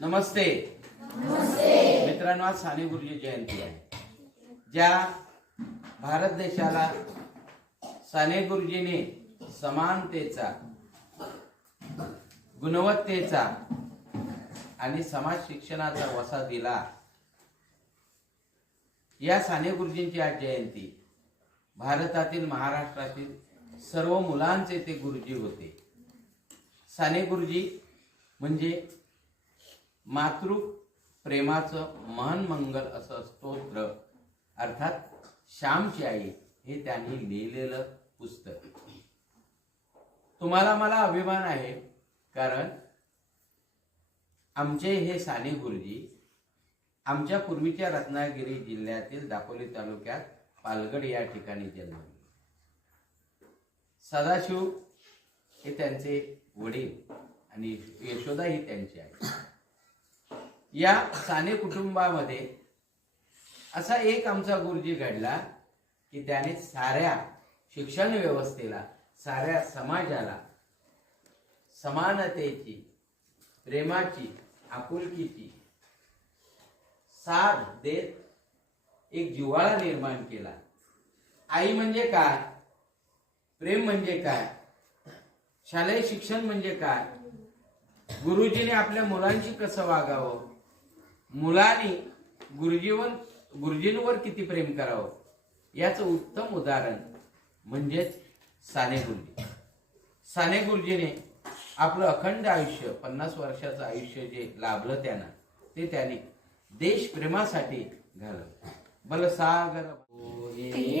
नमस्ते. मित्रांनो आज साने गुरुजी जयंती आहे. ज्या भारत देशाला साने गुरुजीने समानतेचा गुणवत्तेचा आणि समाज शिक्षणाचा वसा दिला. या साने गुरुजींची आज जयंती. भारतातील महाराष्ट्रातील सर्व मुलांचे ते गुरुजी होते. साने गुरुजी म्हणजे मातृ प्रेमाचं महन मंगल असं स्तोत्र अर्थात श्यामची आई हे त्यांनी लिहिलेलं पुस्तक. तुम्हाला मला अभिमान आहे कारण आमचे हे साने गुरुजी आमच्या पूर्वीच्या रत्नागिरी जिल्ह्यातील दापोली तालुक्यात पालगड या ठिकाणी जन्मले सदाशिव हे त्यांचे वडील आणि यशोदा ही त्यांची आई. या साने कुटुंबामध्ये असा एक आमचा गुरुजी घडला की त्याने साऱ्या शिक्षण व्यवस्थेला साऱ्या समाजाला समानतेची प्रेमाची आपुलकीची साथ देत एक जिव्हाळा निर्माण केला. आई म्हणजे काय? प्रेम म्हणजे काय? शालेय शिक्षण म्हणजे काय? गुरुजीने आपल्या मुलांशी कसं वागावं? मुलांनी गुरुजीवर गुरुजींवर किती प्रेम करावं? याचं उत्तम उदाहरण म्हणजेच साने गुरुजी. साने गुरुजीने आपलं अखंड आयुष्य पन्नास वर्षाचं आयुष्य जे लाभलं त्यांना ते त्यांनी देशप्रेमासाठी घालवलं. बलसागर जगी